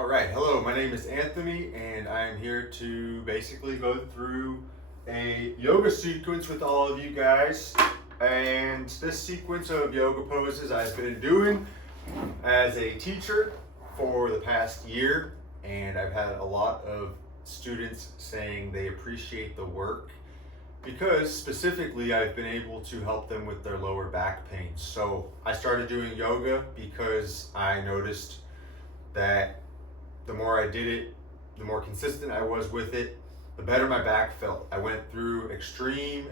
All right, hello, my name is Anthony, and I am here to basically go through a yoga sequence with all of you guys. And this sequence of yoga poses I've been doing as a teacher for the past year, and I've had a lot of students saying they appreciate the work because specifically I've been able to help them with their lower back pain. So I started doing yoga because I noticed that the more I did it, the more consistent I was with it, the better my back felt. I went through extreme,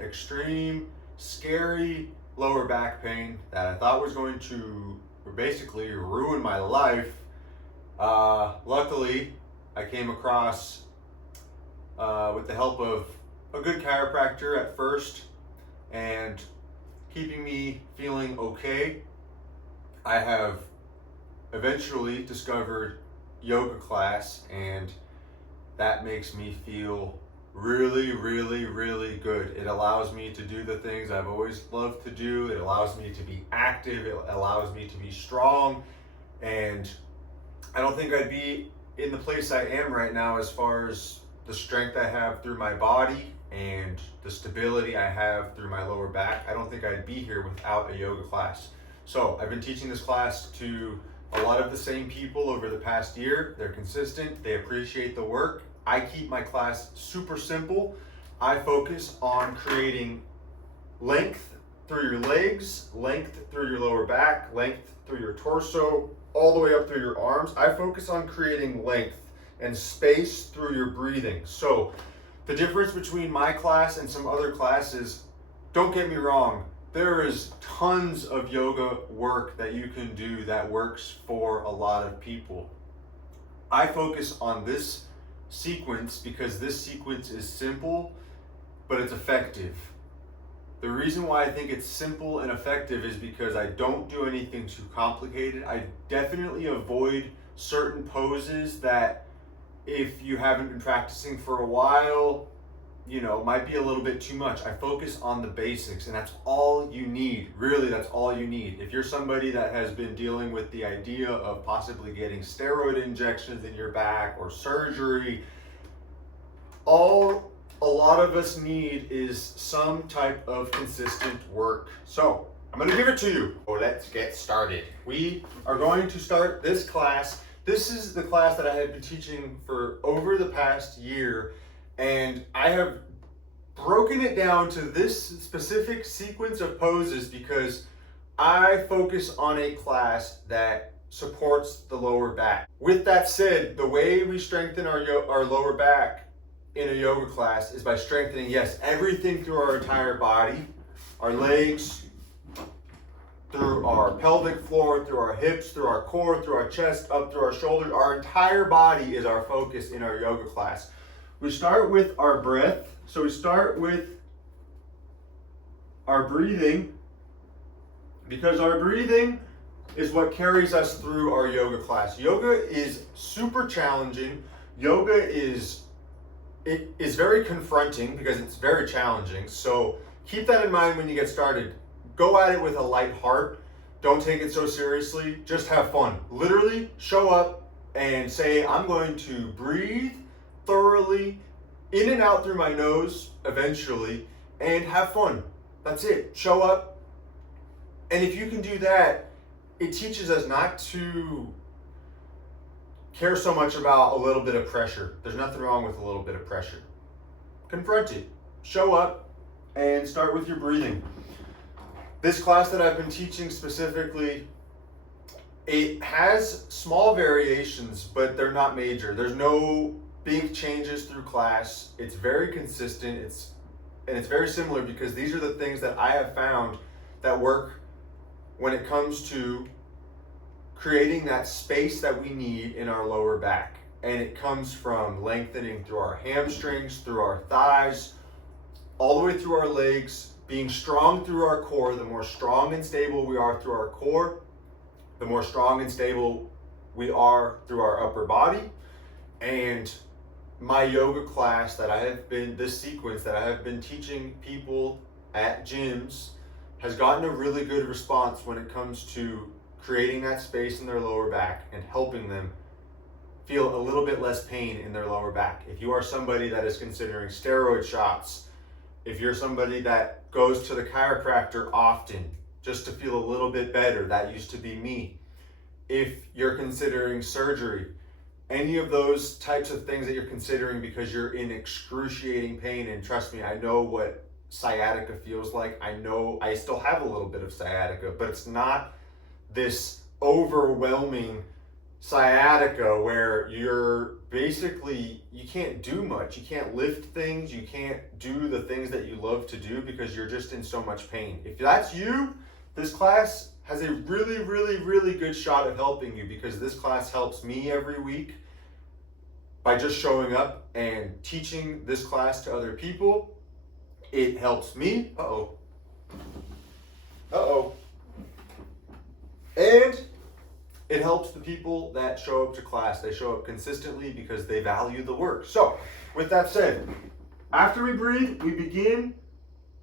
scary lower back pain that I thought was going to basically ruin my life. Luckily, I came across, with the help of a good chiropractor at first, and keeping me feeling okay, I have eventually discovered yoga class, and that makes me feel really good. It allows me to do the things I've always loved to do. It allows me to be active. It allows me to be strong, and I don't think I'd be in the place I am right now as far as the strength I have through my body and the stability I have through my lower back. I don't think I'd be here without a yoga class. So I've been teaching this class to a lot of the same people over the past year. They're consistent, they appreciate the work. I keep my class super simple. I focus on creating length through your legs, length through your lower back, length through your torso, all the way up through your arms. I focus on creating length and space through your breathing. So the difference between my class and some other classes, don't get me wrong, there is tons of yoga work that you can do that works for a lot of people. I focus on this sequence because this sequence is simple, but it's effective. The reason why I think it's simple and effective is because I don't do anything too complicated. I definitely avoid certain poses that, if you haven't been practicing for a while, might be a little bit too much. I focus on the basics, and that's all you need. Really, that's all you need. If you're somebody that has been dealing with the idea of possibly getting steroid injections in your back or surgery, all a lot of us need is some type of consistent work. So I'm going to give it to you. So let's get started. We are going to start this class. This is the class that I have been teaching for over the past year, and I have broken it down to this specific sequence of poses because I focus on a class that supports the lower back. With that said, the way we strengthen our lower back in a yoga class is by strengthening, yes, everything through our entire body, our legs, through our pelvic floor, through our hips, through our core, through our chest, up through our shoulders. Our entire body is our focus in our yoga class. We start with our breath. So we start with our breathing, because our breathing is what carries us through our yoga class. Yoga is super challenging. Yoga is very confronting because it's very challenging. So keep that in mind when you get started. Go at it with a light heart. Don't take it so seriously. Just have fun. Literally show up and say, I'm going to breathe thoroughly in and out through my nose eventually, and have fun. That's it. Show up. And if you can do that, it teaches us not to care so much about a little bit of pressure. There's nothing wrong with a little bit of pressure. Confront it. Show up and start with your breathing. This class that I've been teaching specifically, it has small variations, but they're not major. There's no big changes through class. It's very consistent. It's very similar because these are the things that I have found that work when it comes to creating that space that we need in our lower back. And it comes from lengthening through our hamstrings, through our thighs, all the way through our legs, being strong through our core. The more strong and stable we are through our core, the more strong and stable we are through our upper body. And my yoga class this sequence that I have been teaching people at gyms has gotten a really good response when it comes to creating that space in their lower back and helping them feel a little bit less pain in their lower back. If you are somebody that is considering steroid shots, if you're somebody that goes to the chiropractor often just to feel a little bit better, that used to be me. If you're considering surgery, any of those types of things that you're considering because you're in excruciating pain, and trust me, I know what sciatica feels like. I know I still have a little bit of sciatica, but it's not this overwhelming sciatica where you're basically, you can't do much. You can't lift things. You can't do the things that you love to do because you're just in so much pain. If that's you, this class has a really, really, really good shot of helping you, because this class helps me every week by just showing up and teaching this class to other people. It helps me. And it helps the people that show up to class. They show up consistently because they value the work. So, with that said, after we breathe, we begin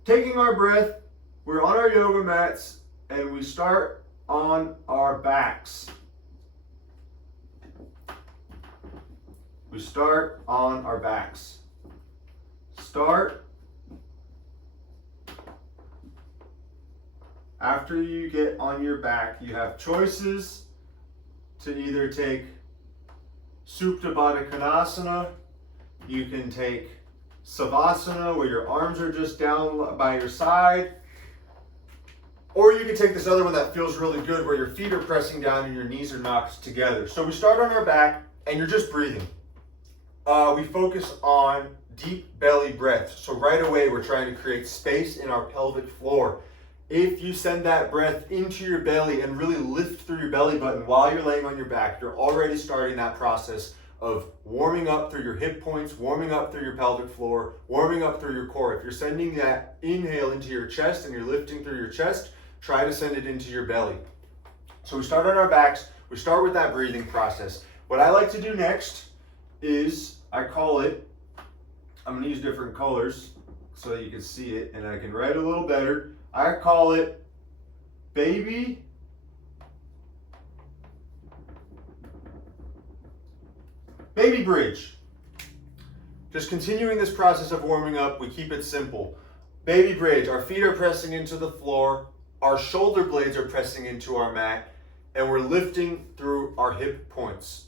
taking our breath. We're on our yoga mats and we start on our backs. We start on our backs. Start. After you get on your back, you have choices to either take Supta Baddha Konasana, you can take Savasana where your arms are just down by your side, or you can take this other one that feels really good where your feet are pressing down and your knees are knocked together. So we start on our back and you're just breathing. We focus on deep belly breaths. So right away we're trying to create space in our pelvic floor. If you send that breath into your belly and really lift through your belly button while you're laying on your back, you're already starting that process of warming up through your hip points, warming up through your pelvic floor, warming up through your core. If you're sending that inhale into your chest and you're lifting through your chest, try to send it into your belly. So we start on our backs. We start with that breathing process. What I like to do next is, I call it, I'm going to use different colors so that you can see it and I can write a little better. I call it baby bridge. Just continuing this process of warming up, we keep it simple. Baby bridge, our feet are pressing into the floor, our shoulder blades are pressing into our mat, and we're lifting through our hip points.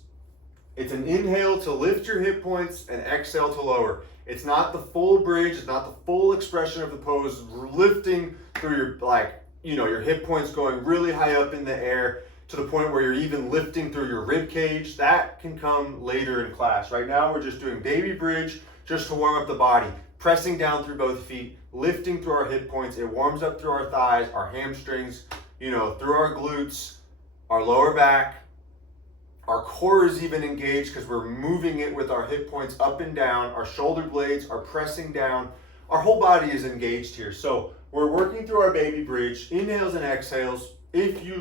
It's an inhale to lift your hip points and exhale to lower. It's not the full bridge, it's not the full expression of the pose. We're lifting through your, your hip points going really high up in the air to the point where you're even lifting through your rib cage. That can come later in class. Right now we're just doing baby bridge just to warm up the body. Pressing down through both feet, lifting through our hip points. It warms up through our thighs, our hamstrings, through our glutes, our lower back. Our core is even engaged because we're moving it with our hip points up and down. Our shoulder blades are pressing down. Our whole body is engaged here. So we're working through our baby bridge, inhales and exhales. If you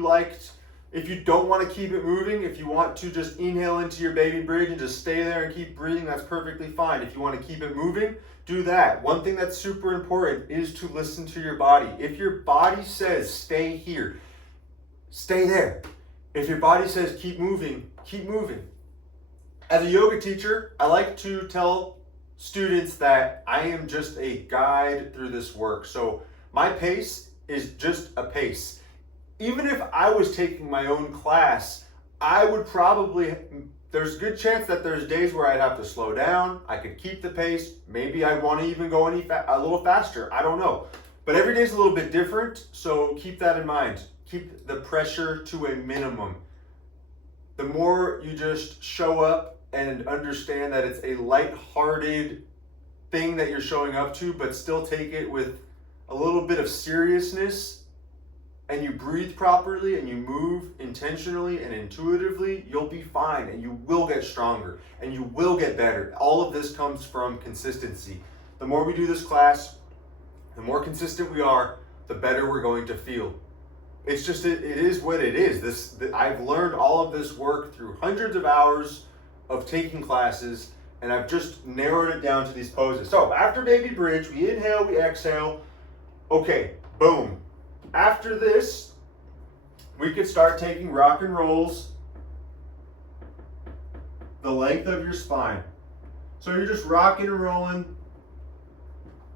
don't want to keep it moving, if you want to just inhale into your baby bridge and just stay there and keep breathing, that's perfectly fine. If you want to keep it moving, do that. One thing that's super important is to listen to your body. If your body says stay here, stay there. If your body says keep moving, keep moving. As a yoga teacher, I like to tell students that I am just a guide through this work. So my pace is just a pace. Even if I was taking my own class, I would there's a good chance that there's days where I'd have to slow down. I could keep the pace. Maybe I want to even go a little faster. I don't know. But every day's a little bit different, so keep that in mind. Keep the pressure to a minimum. The more you just show up and understand that it's a lighthearted thing that you're showing up to, but still take it with a little bit of seriousness, and you breathe properly and you move intentionally and intuitively, you'll be fine and you will get stronger and you will get better. All of this comes from consistency. The more we do this class, the more consistent we are, the better we're going to feel. It's just, it is what it is. I've learned all of this work through hundreds of hours of taking classes, and I've just narrowed it down to these poses. So after baby bridge, we inhale, we exhale. Okay, boom. After this, we could start taking rock and rolls. the length of your spine. So you're just rocking and rolling,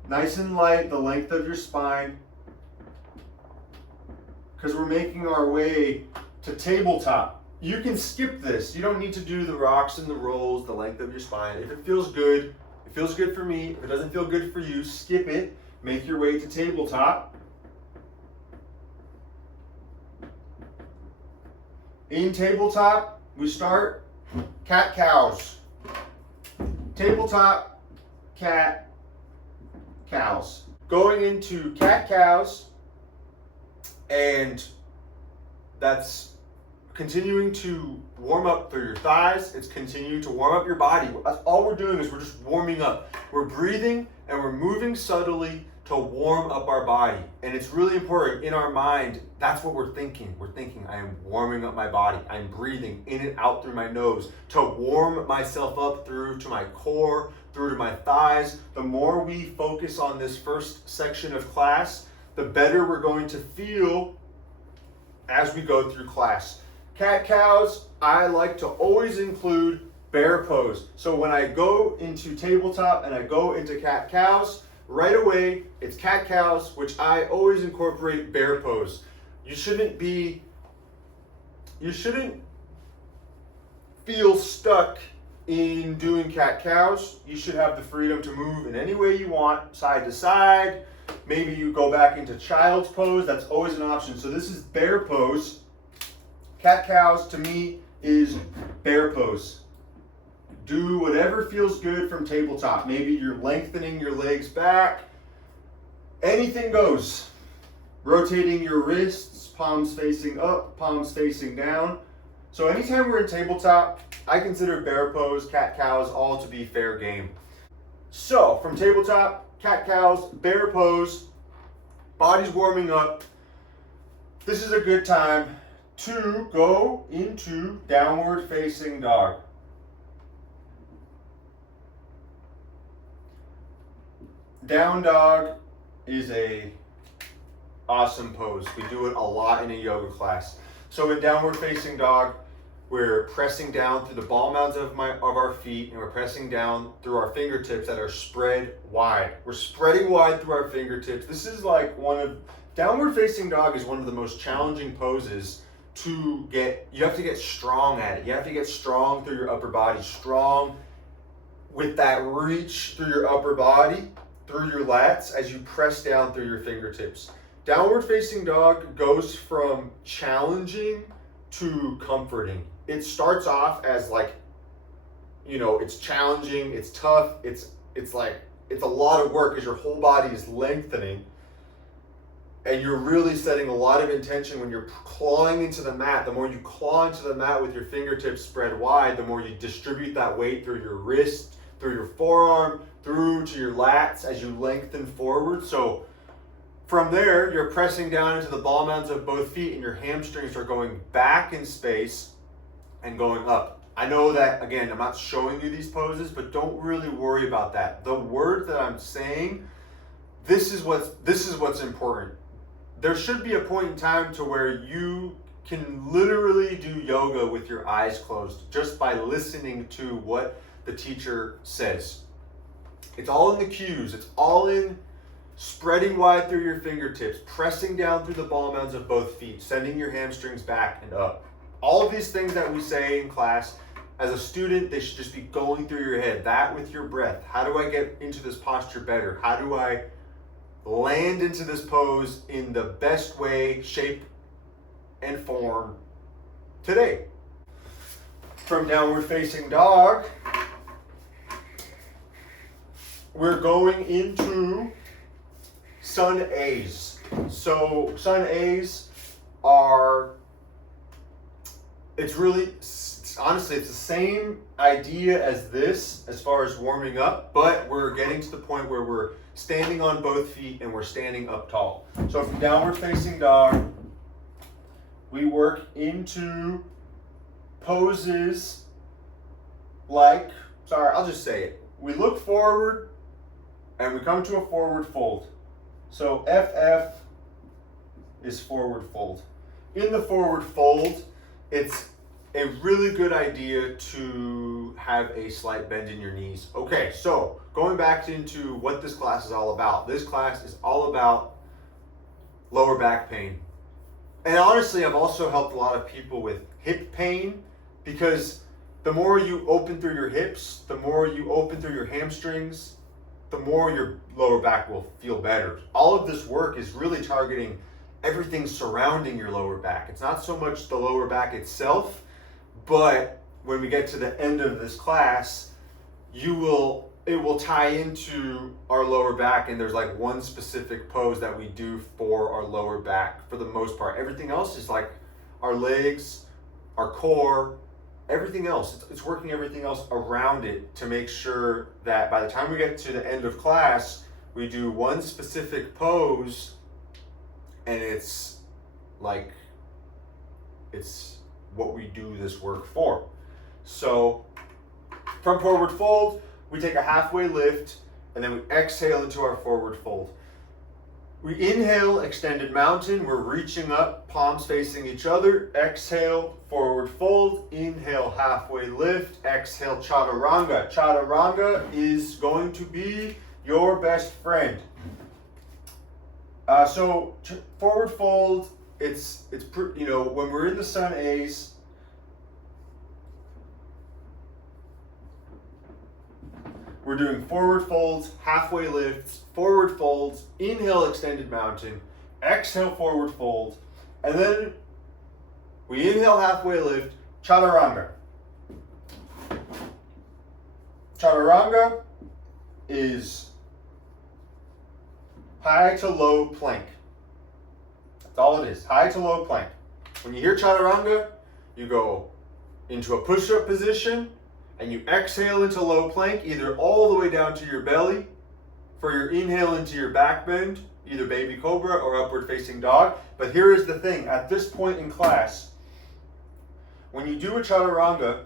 nice and light, the length of your spine, because we're making our way to tabletop. You can skip this. You don't need to do the rocks and the rolls, the length of your spine. If it feels good, it feels good for me. If it doesn't feel good for you, skip it. Make your way to tabletop. In tabletop, we start cat-cows. Tabletop, cat, cows. Going into cat-cows, and that's continuing to warm up through your thighs. It's continuing to warm up your body. That's all we're doing is we're just warming up. We're breathing and we're moving subtly to warm up our body. And it's really important in our mind, that's what we're thinking. We're thinking, I am warming up my body. I'm breathing in and out through my nose to warm myself up through to my core, through to my thighs. The more we focus on this first section of class, the better we're going to feel as we go through class. Cat-cows, I like to always include bear pose. So when I go into tabletop and I go into cat-cows, right away, it's cat-cows, which I always incorporate bear pose. You shouldn't feel stuck in doing cat-cows. You should have the freedom to move in any way you want, side to side. Maybe you go back into child's pose. That's always an option. So this is bear pose. Cat-cows to me is bear pose. Do whatever feels good from tabletop. Maybe you're lengthening your legs back. Anything goes. Rotating your wrists, palms facing up, palms facing down. So anytime we're in tabletop, I consider bear pose, cat-cows, all to be fair game. So from tabletop, cat-cows, bear pose, body's warming up. This is a good time to go into downward facing dog. Down dog is a awesome pose. We do it a lot in a yoga class. So in downward facing dog, we're pressing down through the ball mounds of our feet, and we're pressing down through our fingertips that are spread wide. We're spreading wide through our fingertips. This is like downward facing dog is one of the most challenging poses to get. You have to get strong at it. You have to get strong through your upper body, strong with that reach through your upper body, through your lats as you press down through your fingertips. Downward facing dog goes from challenging to comforting. It starts off as it's challenging, it's tough, it's a lot of work as your whole body is lengthening, and you're really setting a lot of intention when you're clawing into the mat. The more you claw into the mat with your fingertips spread wide, the more you distribute that weight through your wrist, through your forearm, through to your lats as you lengthen forward. So from there, you're pressing down into the ball mounds of both feet, and your hamstrings are going back in space and going up. I know that, again, I'm not showing you these poses, but don't really worry about that. The word that I'm saying, this is what's important. There should be a point in time to where you can literally do yoga with your eyes closed just by listening to what the teacher says. It's all in the cues. It's all in spreading wide through your fingertips, pressing down through the ball mounds of both feet, sending your hamstrings back and up. All of these things that we say in class, as a student, they should just be going through your head. That with your breath. How do I get into this posture better? How do I land into this pose in the best way, shape, and form today? From downward facing dog, we're going into sun A's. So sun A's honestly, it's the same idea as this as far as warming up, but we're getting to the point where we're standing on both feet and we're standing up tall. So from downward facing dog, we work into poses I'll just say it. We look forward and we come to a forward fold. So FF is forward fold. In the forward fold, it's a really good idea to have a slight bend in your knees. Okay, so going back into what this class is all about. This class is all about lower back pain. And honestly, I've also helped a lot of people with hip pain, because the more you open through your hips, the more you open through your hamstrings, the more your lower back will feel better. All of this work is really targeting everything surrounding your lower back. It's not so much the lower back itself, but when we get to the end of this class, it will tie into our lower back, and there's like one specific pose that we do for our lower back for the most part. Everything else is like our legs, our core, everything else. It's working everything else around it to make sure that by the time we get to the end of class, we do one specific pose, and it's what we do this work for. So from forward fold, we take a halfway lift, and then we exhale into our forward fold. We inhale, extended mountain. We're reaching up, palms facing each other. Exhale, forward fold. Inhale, halfway lift. Exhale, chaturanga. Chaturanga is going to be your best friend. So forward fold, when we're in the sun A's, we're doing forward folds, halfway lifts, forward folds, inhale, extended mountain, exhale, forward fold, and then we inhale, halfway lift, chaturanga. Chaturanga is high to low plank. That's all it is, high to low plank. When you hear chaturanga, you go into a push-up position, and you exhale into low plank, either all the way down to your belly for your inhale into your back bend, either baby cobra or upward facing dog. But here is the thing, at this point in class, when you do a chaturanga,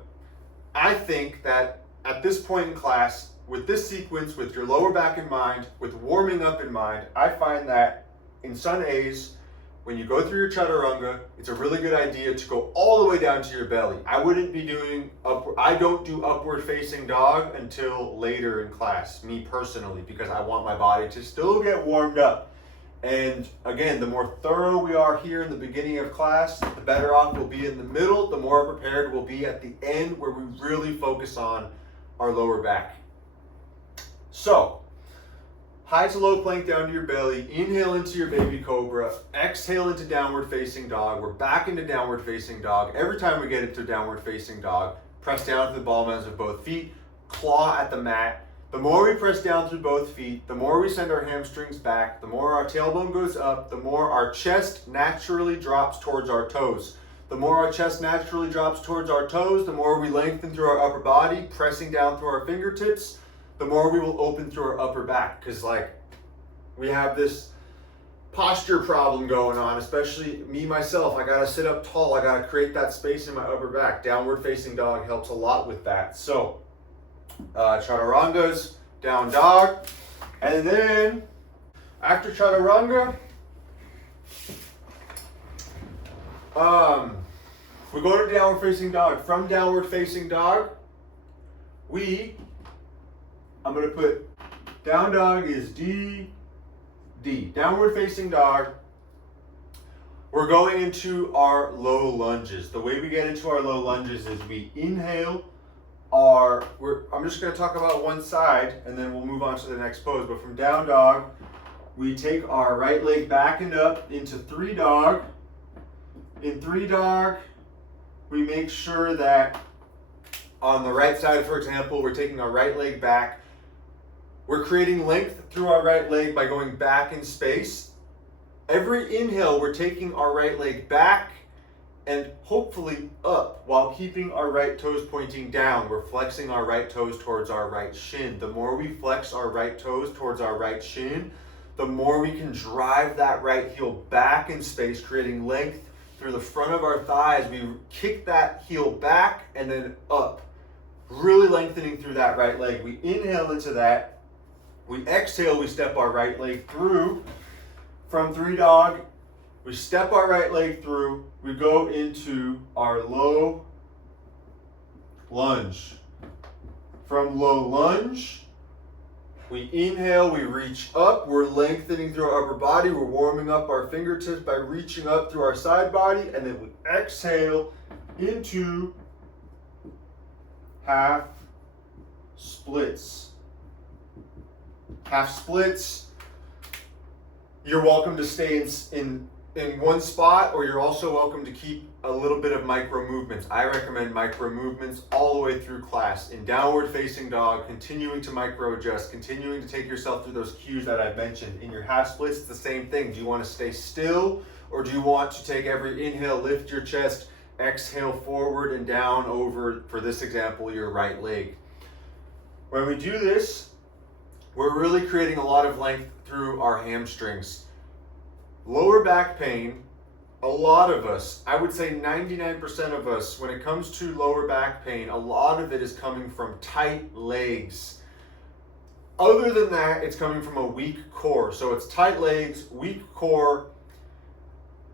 I think that at this point in class, with this sequence, with your lower back in mind, with warming up in mind, I find that in sun A's, when you go through your chaturanga, it's a really good idea to go all the way down to your belly. I don't do upward facing dog until later in class, me personally, because I want my body to still get warmed up. And again, the more thorough we are here in the beginning of class, the better off we'll be in the middle, the more prepared we'll be at the end, where we really focus on our lower back. So, high to low plank down to your belly, inhale into your baby cobra, exhale into downward facing dog. We're back into downward facing dog. Every time we get into downward facing dog, press down to the ball mounds of both feet, claw at the mat. The more we press down through both feet, the more we send our hamstrings back, the more our tailbone goes up, the more our chest naturally drops towards our toes. The more our chest naturally drops towards our toes, the more we lengthen through our upper body, pressing down through our fingertips, the more we will open through our upper back. Because we have this posture problem going on, especially me myself. I gotta sit up tall, I gotta create that space in my upper back. Downward facing dog helps a lot with that. So chaturangas, down dog, and then after chaturanga, we go to downward facing dog. From downward facing dog, I'm going to put down dog is D. Downward facing dog. We're going into our low lunges. The way we get into our low lunges is we inhale I'm just going to talk about one side, and then we'll move on to the next pose. But from down dog, we take our right leg back and up into three dog. In three dog, we make sure that on the right side, for example, we're taking our right leg back. We're creating length through our right leg by going back in space. Every inhale, we're taking our right leg back and hopefully up while keeping our right toes pointing down. We're flexing our right toes towards our right shin. The more we flex our right toes towards our right shin, the more we can drive that right heel back in space, creating length through the front of our thighs. We kick that heel back and then up, really lengthening through that right leg. We inhale into that. We exhale, we step our right leg through. From three dog, we step our right leg through. We go into our low lunge. From low lunge, we inhale, we reach up, we're lengthening through our upper body, we're warming up our fingertips by reaching up through our side body, and then we exhale into half splits. Half splits, you're welcome to stay in one spot, or you're also welcome to keep a little bit of micro movements. I recommend micro movements all the way through class. In downward facing dog, continuing to micro adjust, continuing to take yourself through those cues that I've mentioned. In your half splits, it's the same thing. Do you want to stay still, or do you want to take every inhale, lift your chest, exhale forward and down over, for this example, your right leg? When we do this, we're really creating a lot of length through our hamstrings. Lower back pain, a lot of us, I would say 99% of us, when it comes to lower back pain, a lot of it is coming from tight legs. Other than that, it's coming from a weak core. So it's tight legs, weak core,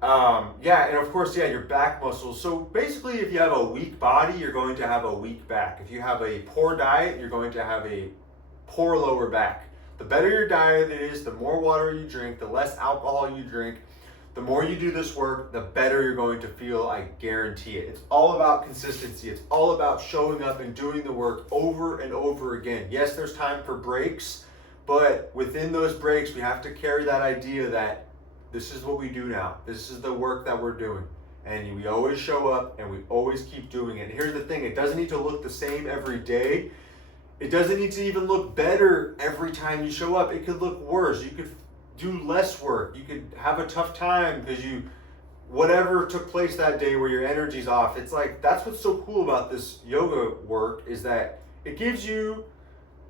and of course, your back muscles. So basically, if you have a weak body, you're going to have a weak back. If you have a poor diet, you're going to have a poor lower back. The better your diet is, the more water you drink, the less alcohol you drink, the more you do this work, the better you're going to feel, I guarantee it. It's all about consistency. It's all about showing up and doing the work over and over again. Yes, there's time for breaks, but within those breaks, we have to carry that idea that this is what we do now. This is the work that we're doing. And we always show up and we always keep doing it. And here's the thing, it doesn't need to look the same every day. It doesn't need to even look better every time you show up. It could look worse. You could do less work. You could have a tough time because whatever took place that day where your energy's off. It's like, that's what's so cool about this yoga work, is that it gives you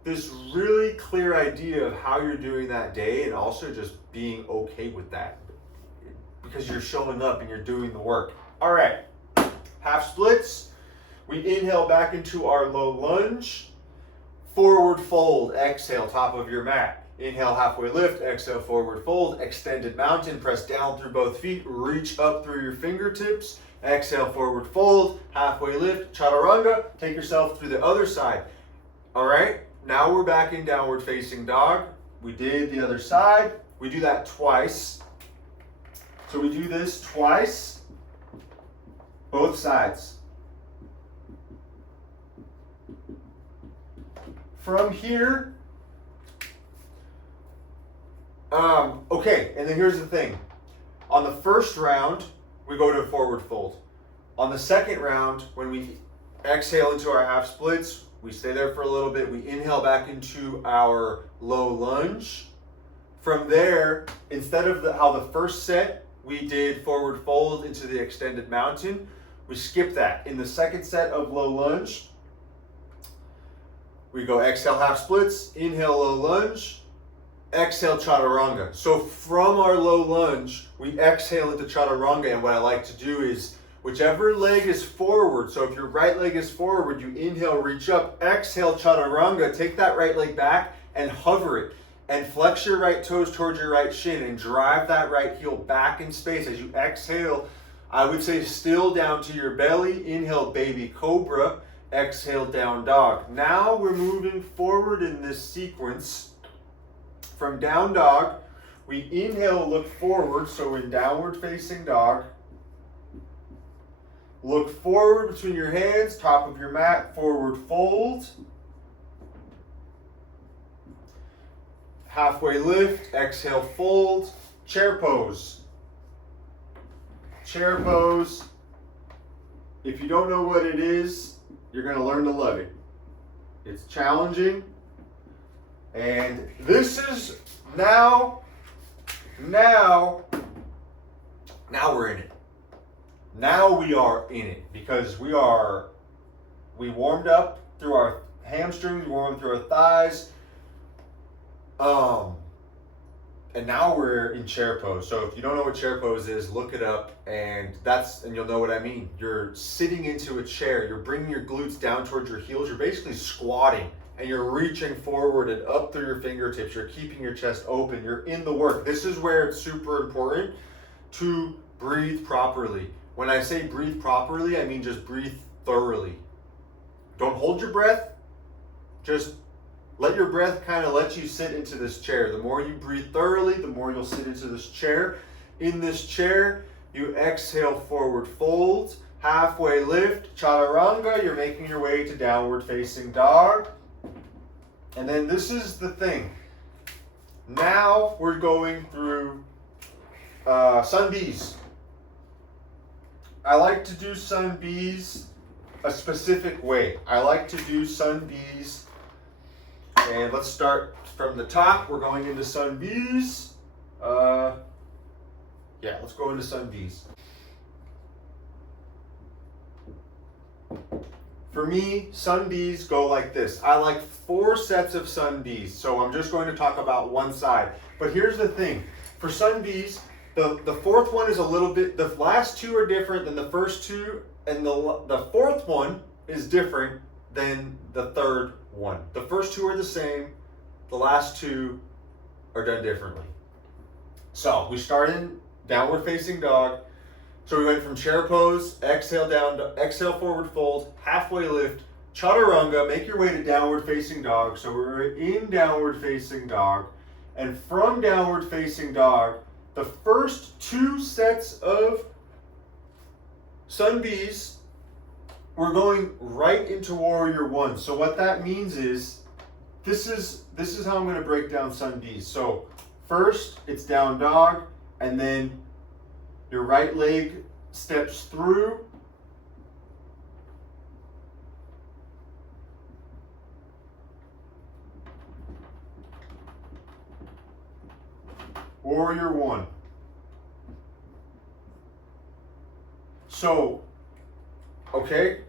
this really clear idea of how you're doing that day, and also just being okay with that because you're showing up and you're doing the work. All right, half splits. We inhale back into our low lunge. Forward fold, exhale, top of your mat. Inhale, halfway lift, exhale, forward fold, extended mountain, press down through both feet, reach up through your fingertips, exhale, forward fold, halfway lift, chaturanga, take yourself through the other side. All right, now we're back in downward facing dog. We did the other side. We do that twice. So we do this twice, both sides. From here, okay, and then here's the thing. On the first round, we go to a forward fold. On the second round, when we exhale into our half splits, we stay there for a little bit. We inhale back into our low lunge. From there, instead of how the first set, we did forward fold into the extended mountain, we skip that. In the second set of low lunge, we go exhale half splits, inhale low lunge, exhale chaturanga. So from our low lunge, we exhale into chaturanga, and what I like to do is whichever leg is forward, so if your right leg is forward, you inhale, reach up, exhale chaturanga, take that right leg back and hover it, and flex your right toes towards your right shin and drive that right heel back in space as you exhale. I would say still down to your belly, inhale baby cobra, exhale down dog. Now we're moving forward in this sequence. From down dog, we inhale, look forward, so in downward facing dog. Look forward between your hands, top of your mat, forward fold. Halfway lift, exhale fold, chair pose. Chair pose. If you don't know what it is, you're going to learn to love it. It's challenging. And this is now we're in it. Now we are in it because we warmed up through our hamstrings, we warmed through our thighs. And now we're in chair pose. So if you don't know what chair pose is, look it up, and you'll know what I mean. You're sitting into a chair, you're bringing your glutes down towards your heels, you're basically squatting, and you're reaching forward and up through your fingertips, you're keeping your chest open, you're in the work. This is where it's super important to breathe properly. When I say breathe properly, I mean just breathe thoroughly. Don't hold your breath. Just let your breath kind of let you sit into this chair. The more you breathe thoroughly, the more you'll sit into this chair. In this chair, you exhale, forward fold, halfway lift, chaturanga. You're making your way to downward facing dog. And then this is the thing. Now we're going through sun bees. I like to do sun bees a specific way. I like to do sun bees, and let's start from the top. We're going into sun bees. Let's go into sun bees. For me, sun bees go like this. I like 4 sets of sun bees, so I'm just going to talk about one side. But here's the thing. For sun bees, the fourth one is a little bit, the last 2 are different than the first 2, and the fourth one is different than the third one. The first 2 are the same, the last 2 are done differently. So we start in downward facing dog. So we went from chair pose, exhale down, exhale forward fold, halfway lift, chaturanga, make your way to downward facing dog. So we're in downward facing dog. And from downward facing dog, the first 2 sets of sun bees, we're going right into warrior 1. So what that means is, this is how I'm going to break down sun bees. So first it's down dog, and then your right leg steps through. Warrior 1. So, okay.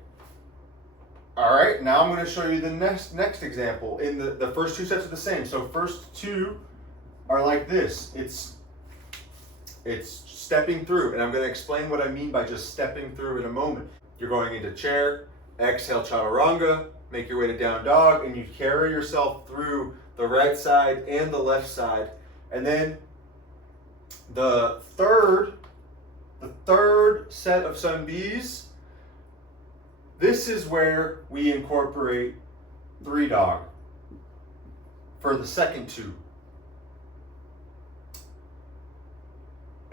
All right, now I'm going to show you the next example. In the first 2 sets are the same. So first 2 are like this. It's stepping through, and I'm going to explain what I mean by just stepping through in a moment. You're going into chair, exhale chaturanga, make your way to down dog, and you carry yourself through the right side and the left side. And then the third set of sun bees, this is where we incorporate 3 dog for the second 2.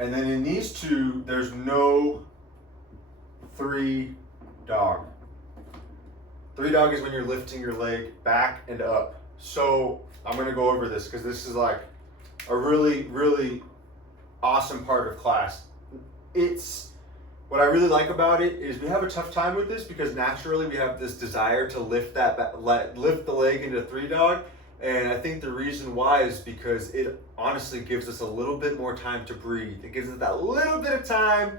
And then in these 2, there's no 3 dog. 3 dog is when you're lifting your leg back and up. So I'm going to go over this because this is like a really, really awesome part of class. What I really like about it is we have a tough time with this because naturally we have this desire to lift the leg into 3 dog. And I think the reason why is because it honestly gives us a little bit more time to breathe. It gives us that little bit of time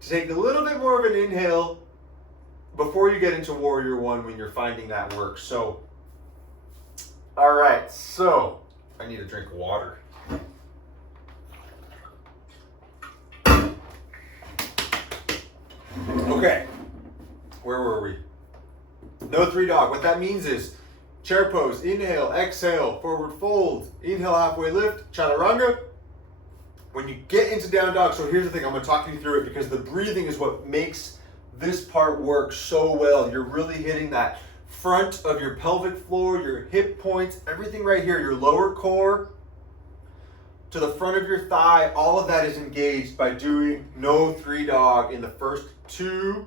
to take a little bit more of an inhale before you get into warrior 1 when you're finding that work. So, all right, so I need a drink of water. Okay, where were we? No 3 dog. What that means is chair pose, inhale, exhale, forward fold, inhale, halfway lift, chaturanga. When you get into down dog, so here's the thing, I'm going to talk you through it because the breathing is what makes this part work so well. You're really hitting that front of your pelvic floor, your hip points, everything right here, your lower core to the front of your thigh. All of that is engaged by doing no 3 dog in the first 2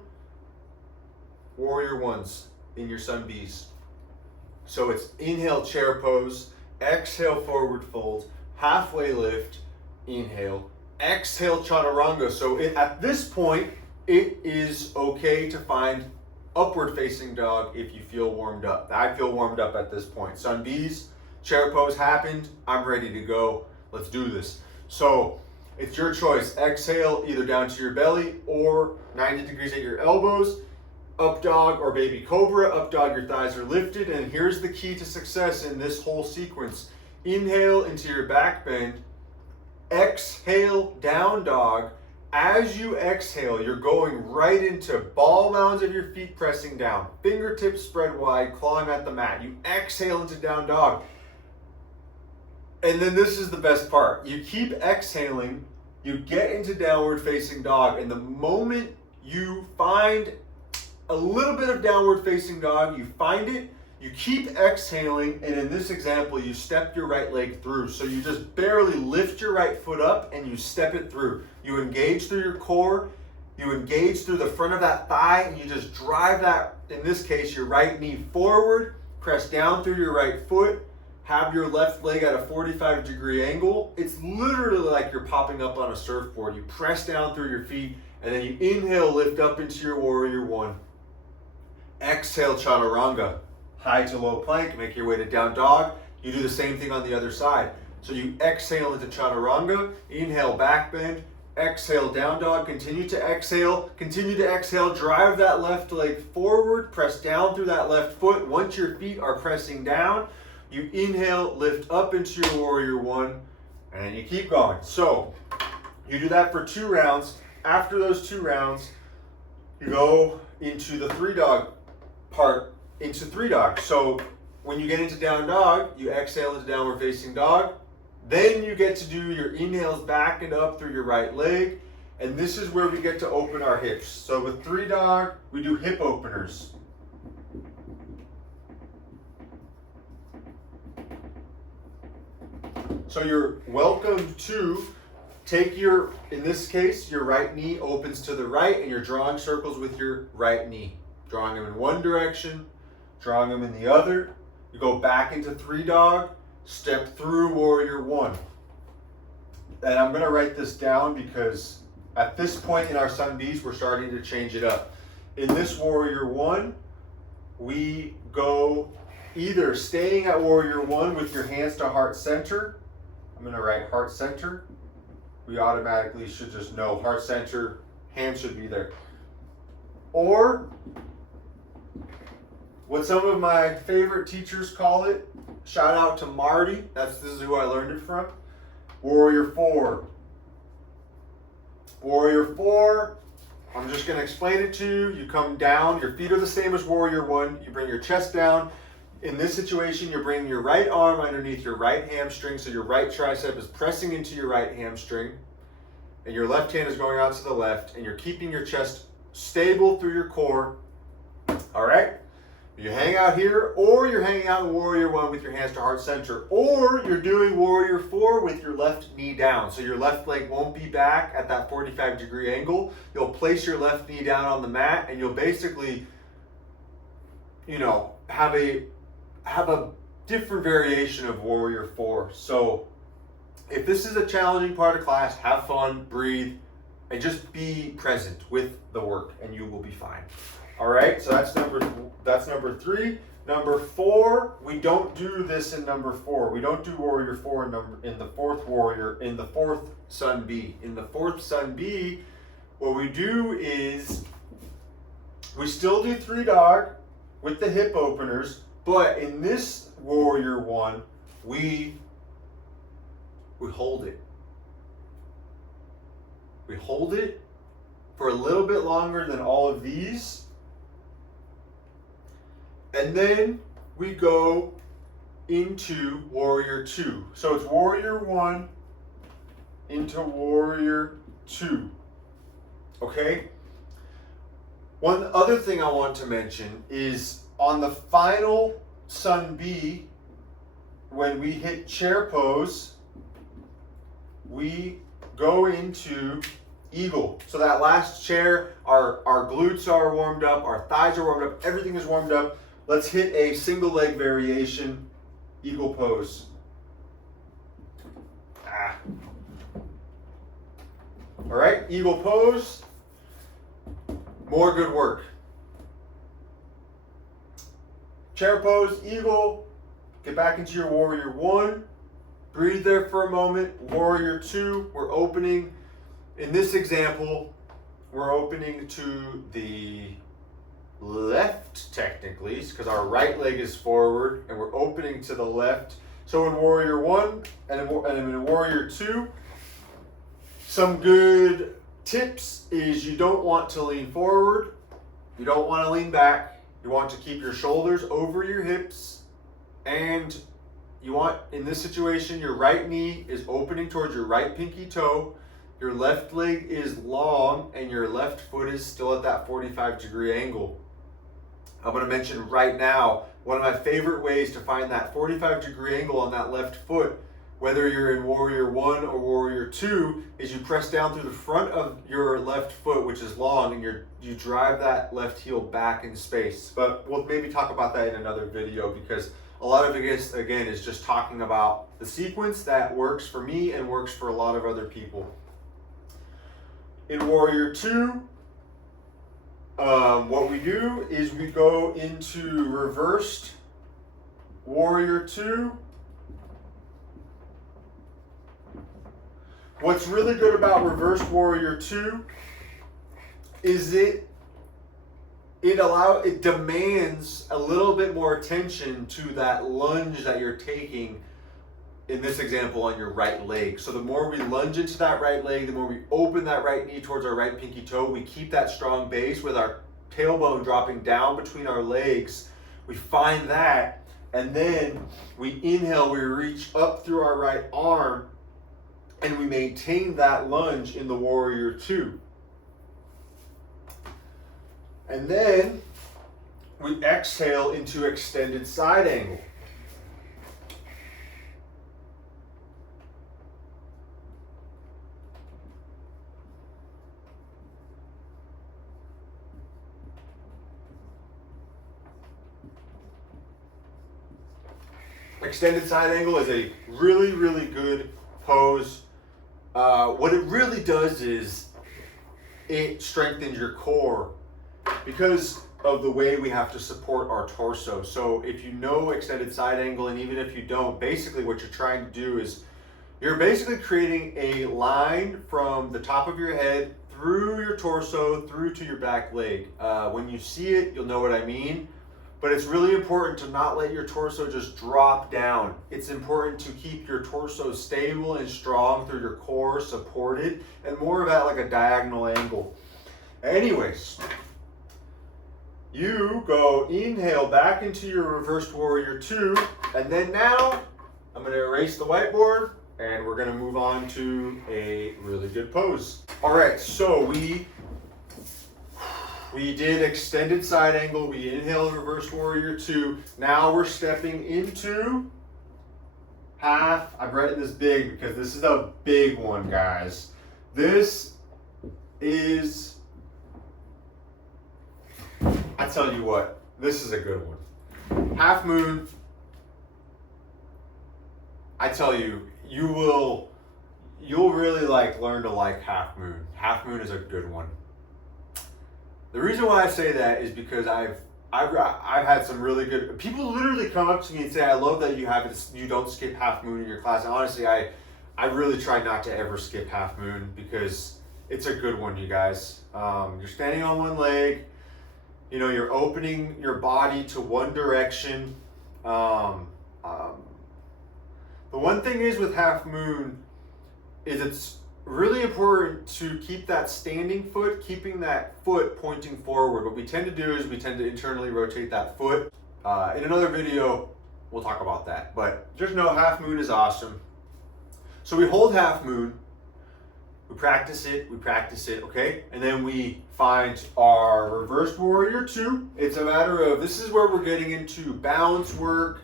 warrior 1s in your sun bees. So it's inhale, chair pose, exhale, forward fold, halfway lift, inhale, exhale, chaturanga. So at this point, it is okay to find upward facing dog if you feel warmed up. I feel warmed up at this point. Sun bees, chair pose happened. I'm ready to go. Let's do this. So it's your choice. Exhale either down to your belly or 90 degrees at your elbows. Up dog or baby cobra. Up dog, your thighs are lifted. And here's the key to success in this whole sequence. Inhale into your back bend. Exhale, down dog. As you exhale, you're going right into ball mounds of your feet pressing down. Fingertips spread wide, clawing at the mat. You exhale into down dog. And then this is the best part. You keep exhaling, you get into downward facing dog, and the moment you find a little bit of downward facing dog. You find it, you keep exhaling, and in this example, you step your right leg through. So you just barely lift your right foot up and you step it through. You engage through your core, you engage through the front of that thigh, and you just drive that, in this case, your right knee forward, press down through your right foot, have your left leg at a 45-degree angle. It's literally like you're popping up on a surfboard. You press down through your feet, and then you inhale, lift up into your warrior one. Exhale, chaturanga. High to low plank, make your way to down dog. You do the same thing on the other side. So you exhale into chaturanga, inhale, back bend, exhale, down dog, continue to exhale, drive that left leg forward, press down through that left foot. Once your feet are pressing down, you inhale, lift up into your warrior one, and you keep going. So you do that for 2 rounds. After those 2 rounds, you go into the 3 dog part, into 3 dog. So when you get into down dog, you exhale into downward facing dog. Then you get to do your inhales back and up through your right leg. And this is where we get to open our hips. So with 3 dog, we do hip openers. So you're welcome to take your, in this case, your right knee opens to the right and you're drawing circles with your right knee. Drawing them in one direction, drawing them in the other. You go back into 3 dog, step through warrior one. And I'm gonna write this down because at this point in our Sun Bs, we're starting to change it up. In this warrior one, we go either staying at warrior one with your hands to heart center. I'm gonna write heart center. We automatically should just know heart center, hands should be there. Or what some of my favorite teachers call it, shout out to Marty, this is who I learned it from, warrior 4. Warrior 4, I'm just gonna explain it to you. You come down, your feet are the same as warrior 1, you bring your chest down. In this situation, you're bringing your right arm underneath your right hamstring, so your right tricep is pressing into your right hamstring, and your left hand is going out to the left, and you're keeping your chest stable through your core. All right? You hang out here, or you're hanging out in warrior 1 with your hands to heart center, or you're doing warrior 4 with your left knee down. So your left leg won't be back at that 45-degree angle. You'll place your left knee down on the mat, and you'll basically, have a different variation of warrior 4. So if this is a challenging part of class, have fun, breathe, and just be present with the work, and you will be fine. All right, so that's number 3. Number 4, we don't do this in number 4. We don't do warrior 4 in the fourth Sun B. In the fourth Sun B, what we do is we still do 3 dog with the hip openers, but in this warrior 1, we hold it. We hold it for a little bit longer than all of these. And then we go into warrior 2. So it's warrior 1 into warrior 2. Okay? One other thing I want to mention is on the final Sun B, when we hit chair pose, we go into eagle. So that last chair, our glutes are warmed up, our thighs are warmed up, everything is warmed up. Let's hit a single leg variation, eagle pose. All right, eagle pose. More good work. Chair pose, eagle. Get back into your warrior 1. Breathe there for a moment. Warrior 2, we're opening. In this example, we're opening to the left technically, because our right leg is forward, and we're opening to the left. So in warrior 1 and in warrior 2, some good tips is you don't want to lean forward, you don't want to lean back, you want to keep your shoulders over your hips, and you want, in this situation, your right knee is opening towards your right pinky toe, your left leg is long, and your left foot is still at that 45-degree angle. I'm going to mention right now, one of my favorite ways to find that 45-degree angle on that left foot, whether you're in Warrior 1 or Warrior 2, is you press down through the front of your left foot, which is long, and you drive that left heel back in space. But we'll maybe talk about that in another video, because a lot of it, again, is just talking about the sequence that works for me and works for a lot of other people. In Warrior 2, what we do is we go into reversed Warrior 2. What's really good about reversed Warrior 2 is it demands a little bit more attention to that lunge that you're taking, in this example, on your right leg. So the more we lunge into that right leg, the more we open that right knee towards our right pinky toe, we keep that strong base with our tailbone dropping down between our legs. We find that, and then we inhale, we reach up through our right arm, and we maintain that lunge in the Warrior 2. And then we exhale into extended side angle. Extended side angle is a really, really good pose. What it really does is it strengthens your core because of the way we have to support our torso. So if you know extended side angle, and even if you don't, basically what you're trying to do is you're basically creating a line from the top of your head through your torso through to your back leg. When you see it, you'll know what I mean. But it's really important to not let your torso just drop down. It's important to keep your torso stable and strong through your core supported, and more of that like a diagonal angle. Anyways, you go inhale back into your reversed Warrior 2, and then now I'm going to erase the whiteboard and we're going to move on to a really good pose. All right, so we did extended side angle, we inhaled reversed Warrior 2. Now we're stepping into half. I've written this big because this is a big one, guys. This is, I tell you what, this is a good one. Half moon, I tell you, you'll really learn to like half moon. Half moon is a good one. The reason why I say that is because I've had some really good people literally come up to me and say, I love that you don't skip half moon in your class. And honestly, I really try not to ever skip half moon because it's a good one, you guys. You're standing on one leg, you're opening your body to one direction. The one thing is with half moon is it's really important to keep that standing foot, keeping that foot pointing forward. What we tend to do is we tend to internally rotate that foot. In another video, we'll talk about that. But just know half moon is awesome. So we hold half moon, we practice it, okay? And then we find our reversed Warrior 2. It's a matter of, this is where we're getting into balance work,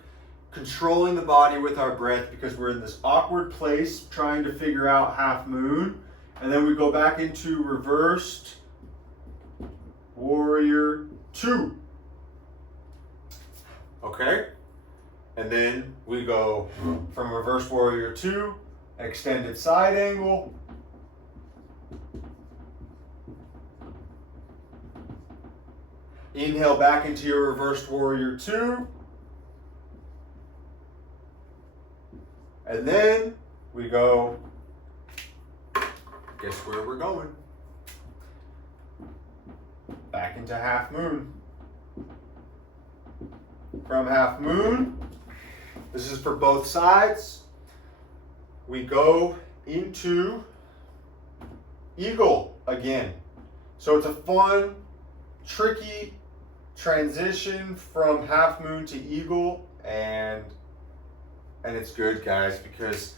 controlling the body with our breath, because we're in this awkward place trying to figure out half moon. And then we go back into reversed Warrior 2. Okay? And then we go from reversed Warrior 2, extended side angle, inhale back into your reversed Warrior 2. And then we go, guess where we're going? Back into half moon. From half moon, this is for both sides, we go into eagle again. So it's a fun, tricky transition from half moon to eagle, and it's good, guys, because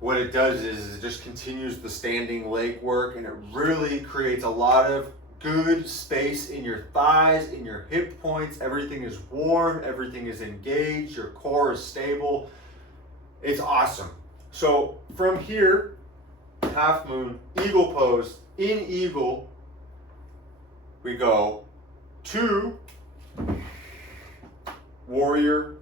what it does is it just continues the standing leg work, and it really creates a lot of good space in your thighs, in your hip points. Everything is warm, everything is engaged, your core is stable. It's awesome. So from here, half moon, eagle pose. In eagle, we go to warrior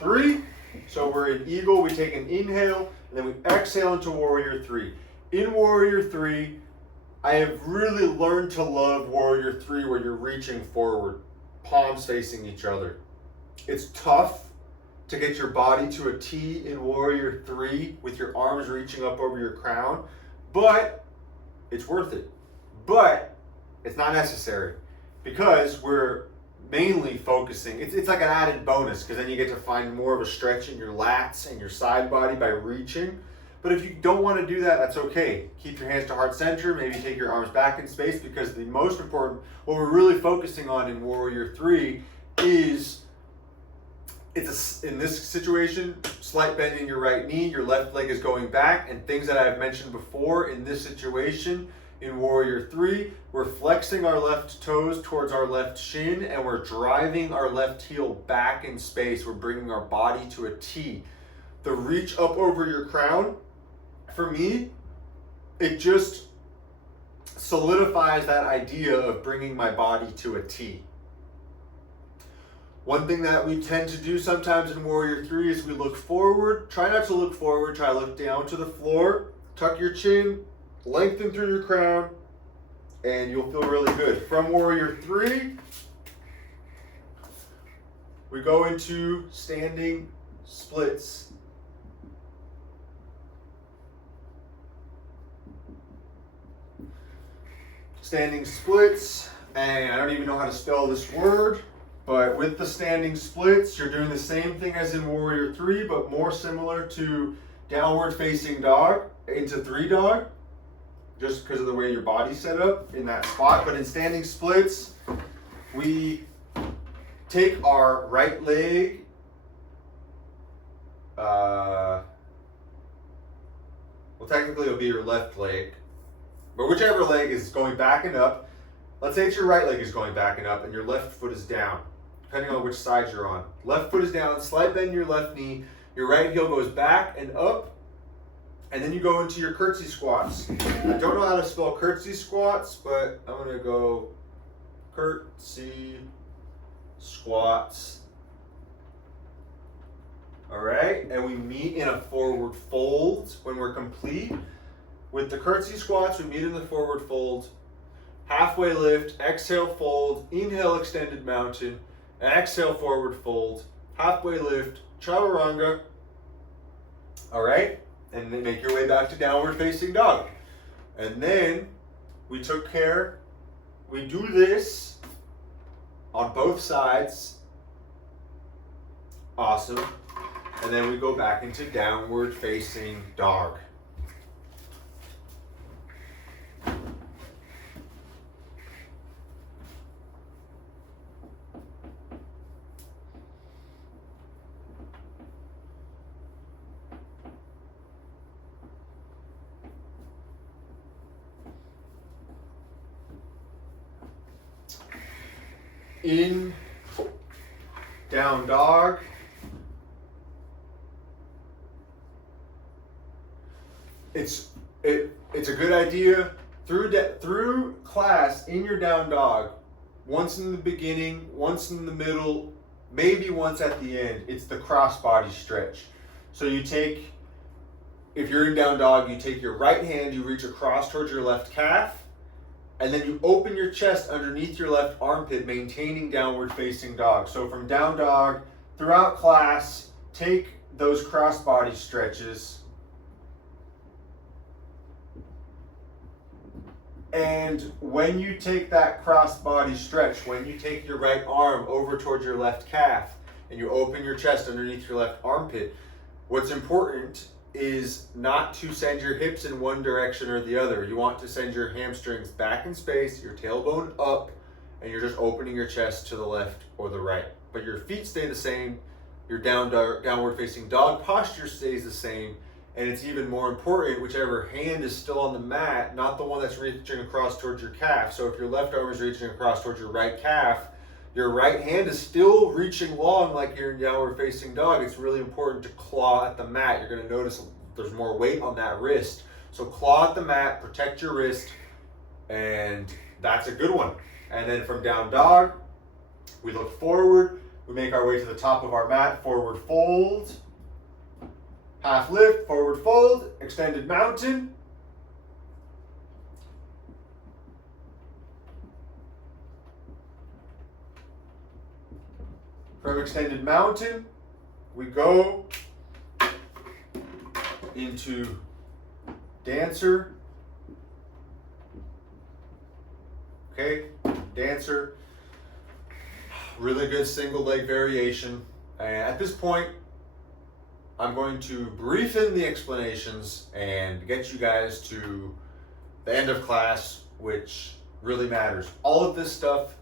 3. So we're in eagle, we take an inhale, and then we exhale into warrior 3. In warrior 3, I have really learned to love warrior 3 where you're reaching forward, palms facing each other. It's tough to get your body to a T in warrior 3 with your arms reaching up over your crown, but it's worth it. But it's not necessary because we're mainly focusing, it's like an added bonus because then you get to find more of a stretch in your lats and your side body by reaching. But if you don't want to do that, that's okay. Keep your hands to heart center, maybe take your arms back in space, because the most important, what we're really focusing on in warrior 3 is, in this situation, slight bend in your right knee, your left leg is going back, and things that I've mentioned before in this situation, in warrior 3, we're flexing our left toes towards our left shin, and we're driving our left heel back in space. We're bringing our body to a T. The reach up over your crown, for me, it just solidifies that idea of bringing my body to a T. One thing that we tend to do sometimes in warrior 3 is we look forward. Try not to look forward, try to look down to the floor. Tuck your chin, lengthen through your crown, and you'll feel really good. From warrior 3, we go into standing splits. Standing splits, and I don't even know how to spell this word, but with the standing splits, you're doing the same thing as in warrior 3, but more similar to downward facing dog into 3 dog, just because of the way your body's set up in that spot. But in standing splits, we take our right leg, well, technically it'll be your left leg, but whichever leg is going back and up. Let's say it's your right leg is going back and up and your left foot is down, depending on which side you're on. Left foot is down, slight bend in your left knee, your right heel goes back and up, and then you go into your curtsy squats. I don't know how to spell curtsy squats, but I'm gonna go curtsy squats. All right, and we meet in a forward fold when we're complete. With the curtsy squats, we meet in the forward fold. Halfway lift, exhale fold, inhale extended mountain, exhale forward fold, halfway lift, chaturanga. All right, and then make your way back to downward facing dog. And then we took care, we do this on both sides. Awesome. And then we go back into downward facing dog. In, down dog. It's a good idea through class in your down dog, once in the beginning, once in the middle, maybe once at the end. It's the cross body stretch. So you take, if you're in down dog, you take your right hand, you reach across towards your left calf, and then you open your chest underneath your left armpit, maintaining downward facing dog. So from down dog, throughout class, take those cross body stretches. And when you take that cross body stretch, when you take your right arm over towards your left calf and you open your chest underneath your left armpit, what's important is not to send your hips in one direction or the other. You want to send your hamstrings back in space, your tailbone up, and you're just opening your chest to the left or the right. But your feet stay the same, your downward facing dog posture stays the same, And it's even more important, whichever hand is still on the mat, not the one that's reaching across towards your calf. So if your left arm is reaching across towards your right calf, your right hand is still reaching long like you're in downward facing dog. It's really important to claw at the mat. You're going to notice there's more weight on that wrist. So claw at the mat, protect your wrist, and that's a good one. And then from down dog, we look forward. We make our way to the top of our mat, forward fold. Half lift, forward fold, extended mountain. From extended mountain, we go into dancer. Okay, dancer. Really good single leg variation. And at this point, I'm going to brief in the explanations and get you guys to the end of class, which really matters. All of this stuff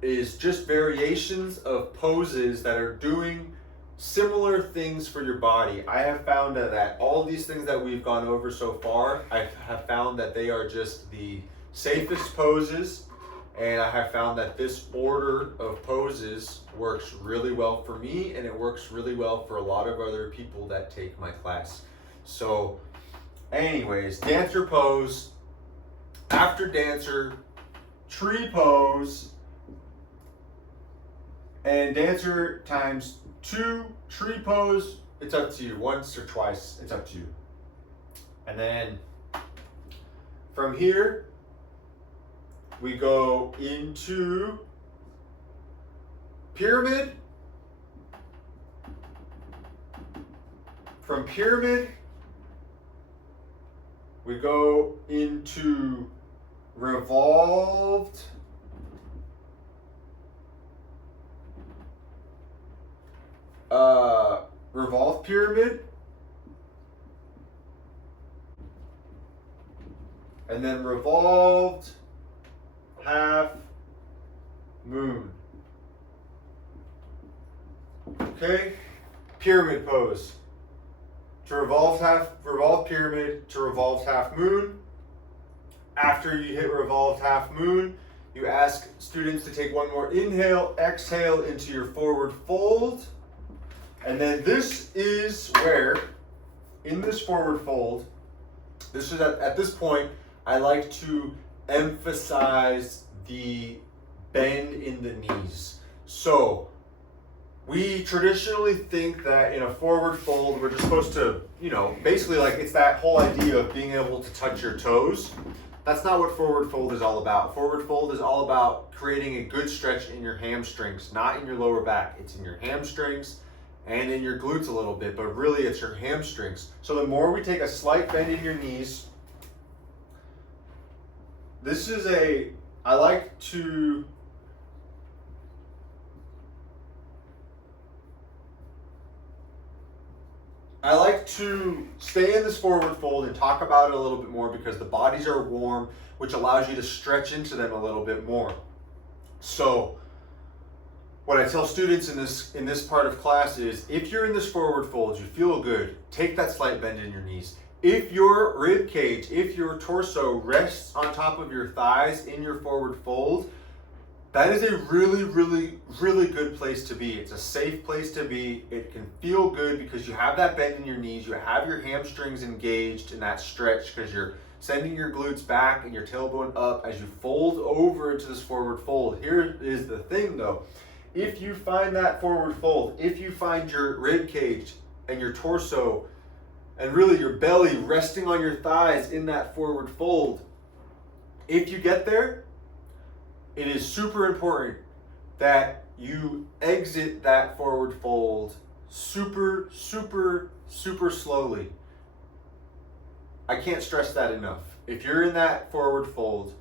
is just variations of poses that are doing similar things for your body. I have found that all these things that we've gone over so far, I have found that they are just the safest poses. And I have found that this order of poses works really well for me, and it works really well for a lot of other people that take my class. So anyways, dancer pose. After dancer, tree pose. And dancer times 2, tree pose. It's up to you. Once or twice, it's up to you. And then from here, we go into pyramid. From pyramid, we go into revolved. Revolved pyramid. And then revolved half moon. Okay, pyramid pose. To revolve pyramid to revolved half moon. After you hit revolved half moon, you ask students to take one more inhale, exhale into your forward fold. And then this is where, in this forward fold, this is at this point, I like to emphasize the bend in the knees. So we traditionally think that in a forward fold, we're just supposed to, basically like it's that whole idea of being able to touch your toes. That's not what forward fold is all about. Forward fold is all about creating a good stretch in your hamstrings, not in your lower back. It's in your hamstrings and in your glutes a little bit, but really it's your hamstrings. So the more we take a slight bend in your knees, I like to stay in this forward fold and talk about it a little bit more because the bodies are warm, which allows you to stretch into them a little bit more. So what I tell students in this part of class is, if you're in this forward fold, you feel good, take that slight bend in your knees. If your rib cage, if your torso rests on top of your thighs in your forward fold, that is a really, really, really good place to be. It's a safe place to be. It can feel good because you have that bend in your knees. You have your hamstrings engaged in that stretch because you're sending your glutes back and your tailbone up as you fold over into this forward fold. Here is the thing though. If you find that forward fold, if you find your rib cage and your torso and really your belly resting on your thighs in that forward fold, if you get there, it is super important that you exit that forward fold super, super, super slowly. I can't stress that enough. If you're in that forward fold,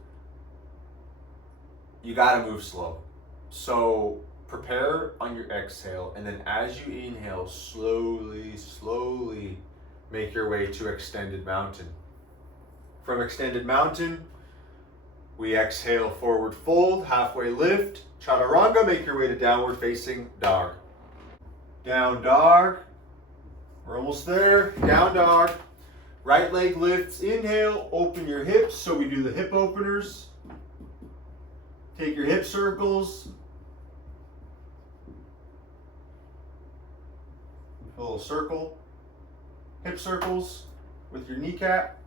you gotta move slow. So prepare on your exhale, and then as you inhale, slowly, slowly make your way to extended mountain. From extended mountain, we exhale, forward fold, halfway lift, chaturanga, make your way to downward facing dog. Down dog, We're almost there. Down dog. Right leg lifts. Inhale, open your hips. So we do the hip openers. Take your hip circles. A little circle. Hip circles with your kneecap.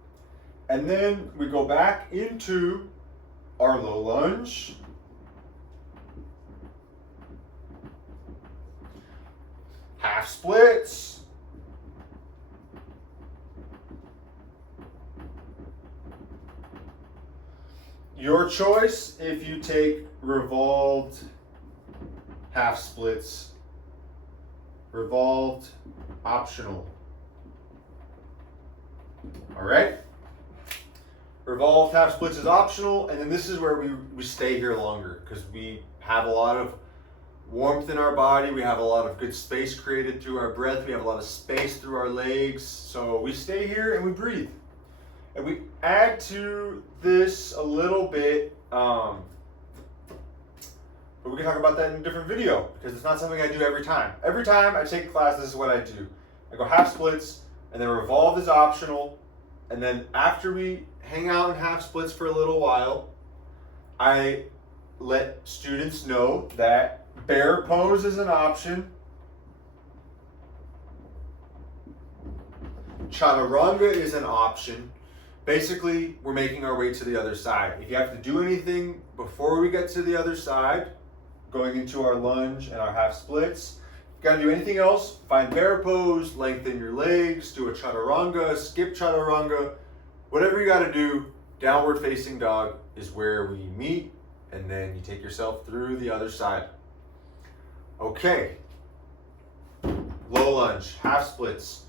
And then we go back into our low lunge. Half splits. Your choice if you take revolved half splits. Revolved, optional. All right? Revolved half splits is optional, and then this is where we stay here longer because we have a lot of warmth in our body. We have a lot of good space created through our breath. We have a lot of space through our legs. So we stay here and we breathe. And we add to this a little bit, but we can talk about that in a different video because it's not something I do every time. Every time I take a class, this is what I do. I go half splits, and then revolved is optional. And then after we hang out in half splits for a little while, I let students know that bear pose is an option. Chaturanga is an option. Basically, we're making our way to the other side. If you have to do anything before we get to the other side, going into our lunge and our half splits, if you gotta do anything else, find bear pose, lengthen your legs, do a chaturanga, skip chaturanga, whatever you gotta do, downward facing dog is where we meet, and then you take yourself through the other side. Okay. Low lunge, half splits.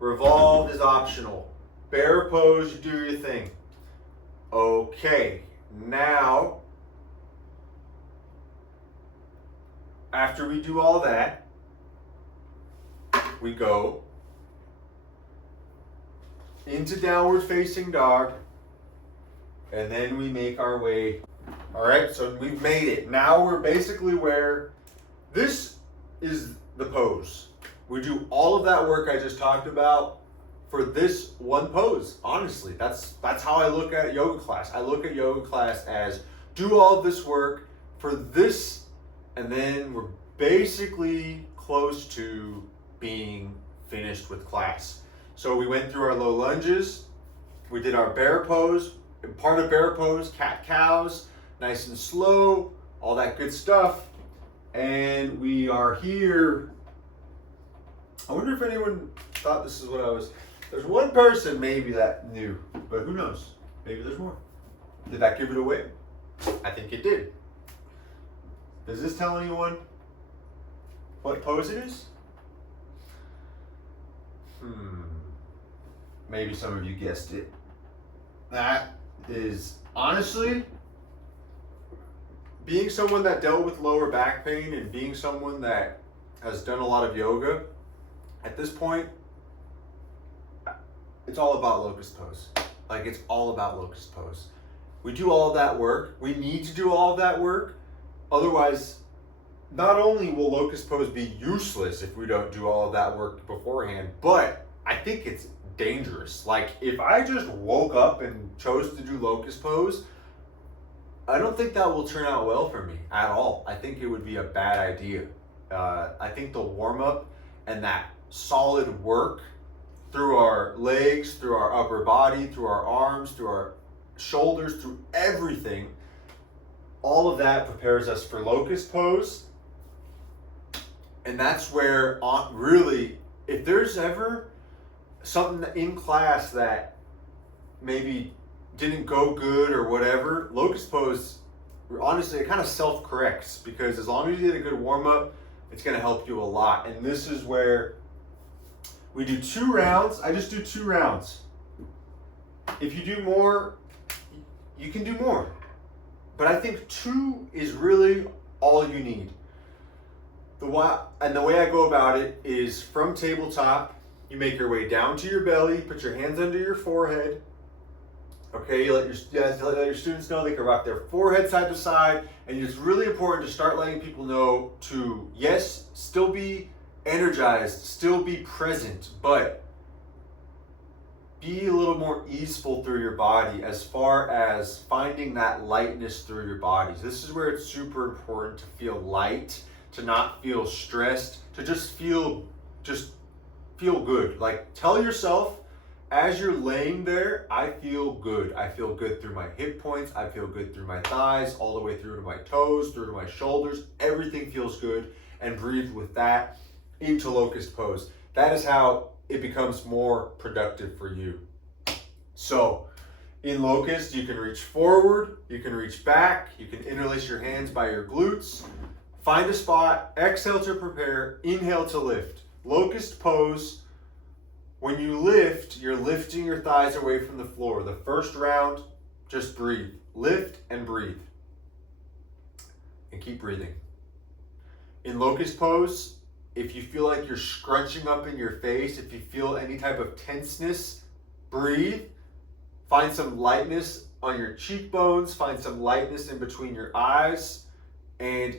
Revolved is optional. Bear pose, you do your thing. Okay, now, after we do all that, we go into downward facing dog, and then we make our way. All right, so we've made it. Now we're basically where this is the pose. We do all of that work I just talked about for this one pose. Honestly, that's how I look at yoga class. I look at yoga class as do all of this work for this, and then we're basically close to being finished with class. So we went through our low lunges, we did our bear pose, and part of bear pose, cat cows, nice and slow, all that good stuff. And we are here. I wonder if anyone thought this is what I was. There's one person maybe that knew, but who knows? Maybe there's more. Did that give it away? I think it did. Does this tell anyone what pose it is? Maybe some of you guessed it. That is, honestly, being someone that dealt with lower back pain and being someone that has done a lot of yoga, at this point, it's all about locust pose. Like, it's all about locust pose. We do all of that work. We need to do all of that work. Otherwise, not only will locust pose be useless if we don't do all of that work beforehand, but I think it's dangerous. Like, if I just woke up and chose to do locust pose, I don't think that will turn out well for me at all. I think it would be a bad idea. I think the warm-up and that solid work through our legs, through our upper body, through our arms, through our shoulders, through everything, all of that prepares us for locust pose. And that's where really, if there's ever something in class that maybe didn't go good or whatever, locust pose, honestly, it kind of self-corrects, because as long as you did a good warm-up, it's going to help you a lot. And this is where we do 2 rounds. I just do 2 rounds. If you do more, you can do more. But I think 2 is really all you need. The way I go about it is from tabletop, you make your way down to your belly, put your hands under your forehead. Okay, you let your students know they can rock their forehead side to side, and it's really important to start letting people know to, yes, still be energized, still be present, but be a little more easeful through your body as far as finding that lightness through your bodies. This is where it's super important to feel light, to not feel stressed, to just feel good. Like, tell yourself as you're laying there, I feel good. I feel good through my hip points. I feel good through my thighs, all the way through to my toes, through to my shoulders. Everything feels good. And breathe with that into locust pose. That is how it becomes more productive for you. So in locust, you can reach forward, you can reach back, you can interlace your hands by your glutes. Find a spot, exhale to prepare, inhale to lift. Locust pose, when you lift, you're lifting your thighs away from the floor. The first round, just breathe. Lift and breathe. And keep breathing. In locust pose, if you feel like you're scrunching up in your face, if you feel any type of tenseness, breathe. Find some lightness on your cheekbones, find some lightness in between your eyes. And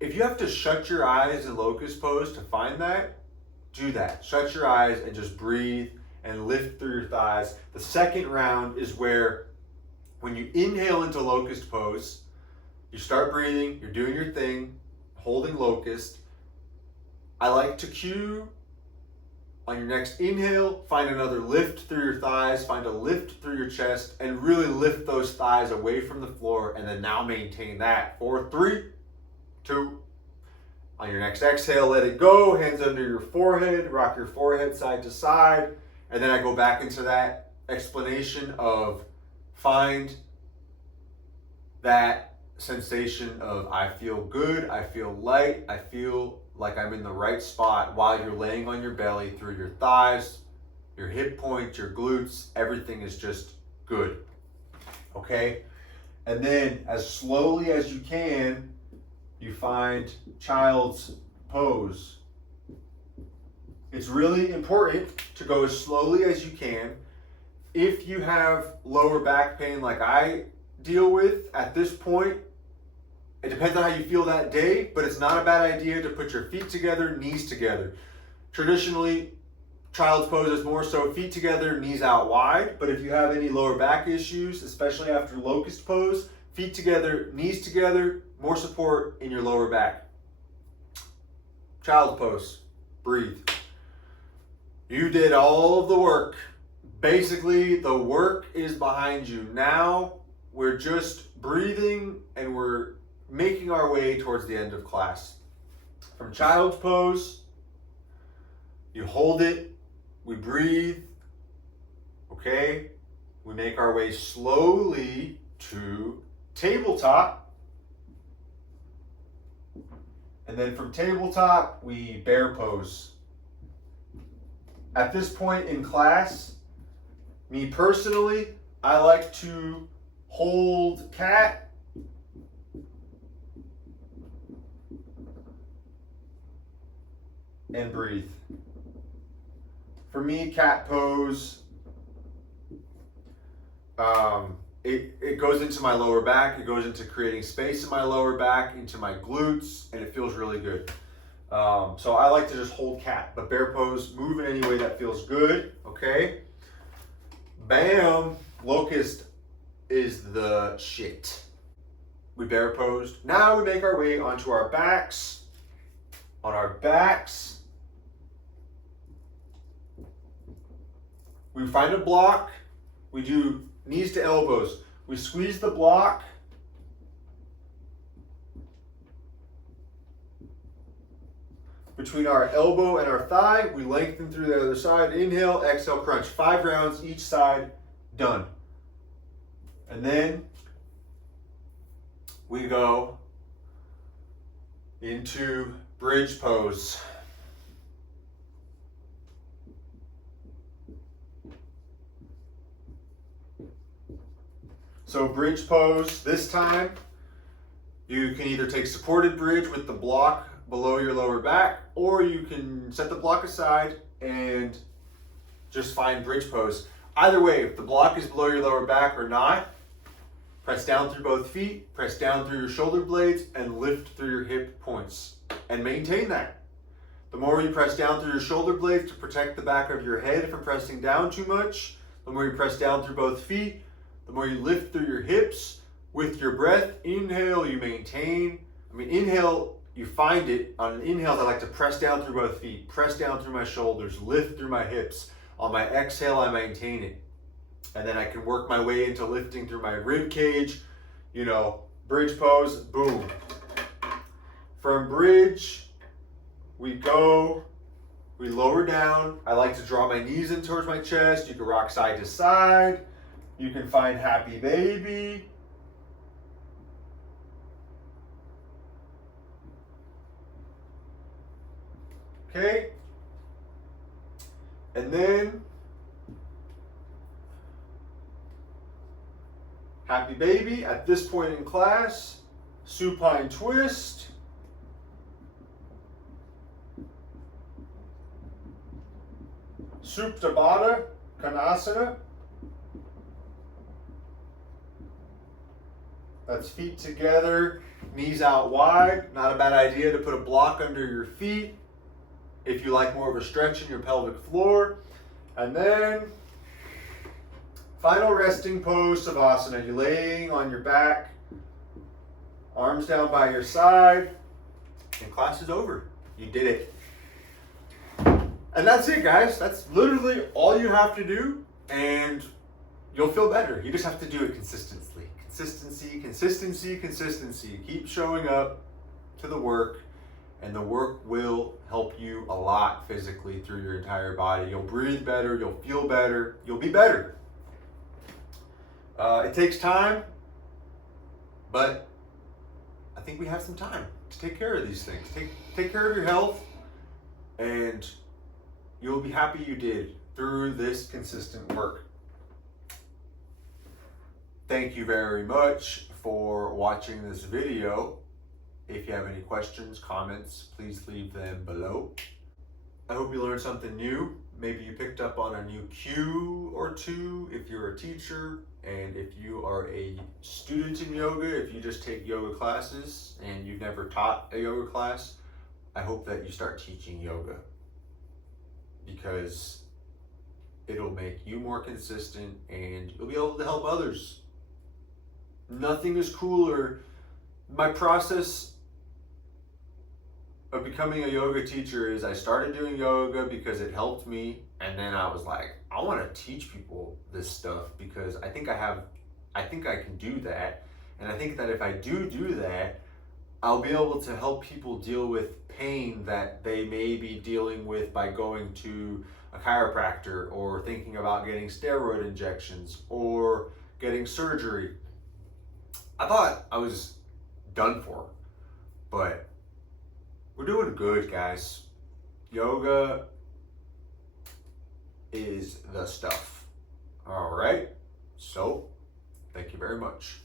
if you have to shut your eyes in locust pose to find that, do that. Shut your eyes and just breathe and lift through your thighs. The second round is where, when you inhale into locust pose, you start breathing, you're doing your thing, holding locust. I like to cue on your next inhale, find another lift through your thighs, find a lift through your chest, and really lift those thighs away from the floor, and then now maintain that for 3, 2. On your next exhale, let it go, hands under your forehead, rock your forehead side to side, and then I go back into that explanation of find that sensation of I feel good, I feel light, I feel like I'm in the right spot while you're laying on your belly through your thighs, your hip points, your glutes, everything is just good, okay? And then as slowly as you can, you find child's pose. It's really important to go as slowly as you can. If you have lower back pain like I deal with at this point, it depends on how you feel that day, but it's not a bad idea to put your feet together, knees together. Traditionally, child's pose is more so feet together, knees out wide, but if you have any lower back issues, especially after locust pose, feet together, knees together, more support in your lower back. Child's pose, breathe. You did all of the work. Basically, the work is behind you. Now, we're just breathing and we're making our way towards the end of class. From child's pose, you hold it, we breathe, okay? We make our way slowly to tabletop. And then from tabletop, we bear pose. At this point in class, me personally, I like to hold cat and breathe. For me, cat pose, it goes into my lower back, it goes into creating space in my lower back, into my glutes, and it feels really good. So I like to just hold cat, but bear pose, move in any way that feels good, okay? Bam, locust is the shit. We bear posed. Now we make our way onto our backs. On our backs, we find a block. We do knees to elbows. We squeeze the block. Between our elbow and our thigh, we lengthen through the other side. Inhale, exhale, crunch. 5 rounds each side, done. And then we go into bridge pose. So bridge pose, this time, you can either take supported bridge with the block below your lower back, or you can set the block aside and just find bridge pose. Either way, if the block is below your lower back or not, press down through both feet, press down through your shoulder blades, and lift through your hip points. And maintain that. The more you press down through your shoulder blades to protect the back of your head from pressing down too much, the more you press down through both feet, the more you lift through your hips. With your breath, inhale, you maintain. Inhale, you find it. On an inhale, I like to press down through both feet, press down through my shoulders, lift through my hips. On my exhale, I maintain it. And then I can work my way into lifting through my rib cage, bridge pose, boom. From bridge, we lower down. I like to draw my knees in towards my chest. You can rock side to side. You can find happy baby. Okay. And then happy baby. At this point in class, supine twist. Supta Baddha Konasana. That's feet together, knees out wide. Not a bad idea to put a block under your feet if you like more of a stretch in your pelvic floor. And then final resting pose, Savasana. You're laying on your back, arms down by your side, and class is over. You did it. And that's it, guys. That's literally all you have to do, and you'll feel better. You just have to do it consistently. Consistency. Keep showing up to the work, and the work will help you a lot physically through your entire body. You'll breathe better, you'll feel better, you'll be better. It takes time, but I think we have some time to take care of these things. Take care of your health, and you'll be happy you did through this consistent work. Thank you very much for watching this video. If you have any questions, comments, please leave them below. I hope you learned something new. Maybe you picked up on a new cue or two if you're a teacher, and if you are a student in yoga, if you just take yoga classes and you've never taught a yoga class, I hope that you start teaching yoga, because it'll make you more consistent and you'll be able to help others. Nothing is cooler. My process of becoming a yoga teacher is I started doing yoga because it helped me, and then I was like, I want to teach people this stuff because I think I can do that, and I think that if I do that, I'll be able to help people deal with pain that they may be dealing with by going to a chiropractor or thinking about getting steroid injections or getting surgery. I thought I was done for, but we're doing good, guys. Yoga is the stuff. All right. So, thank you very much.